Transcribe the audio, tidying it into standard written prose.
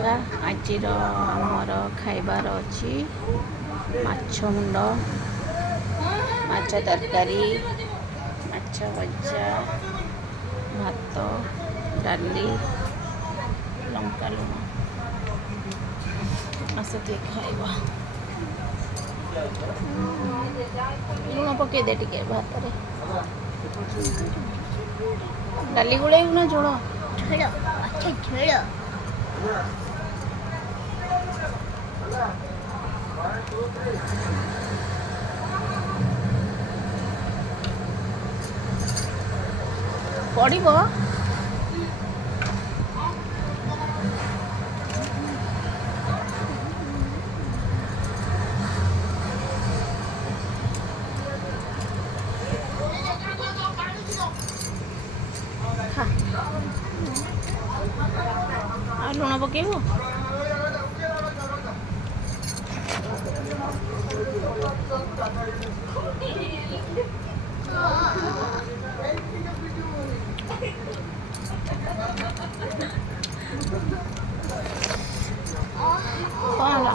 ଆଜିର ଆମର ଖାଇବାର ଅଛି ମାଛ ମୁଣ୍ଡ, ମାଛ ତରକାରୀ, ମାଛ ଭଜା, ଭାତ, ଡାଲି, ଲଙ୍କା ଲୁଣ। ଆସ ଟିକେ ଖାଇବା। ଲୁଣ ପକେଇଦେ ଟିକେ ଭାତରେ। ଡାଲି ଗୋଳେଇବୁ ନା ଝୋଳ? ଝୋଳ, ମାଛ ଝୋଳ। ପଡ଼ିବ। ଖା। ଆଉ ଲୁଣ ପକେଇବୁ? କ'ଣ ହେଲା?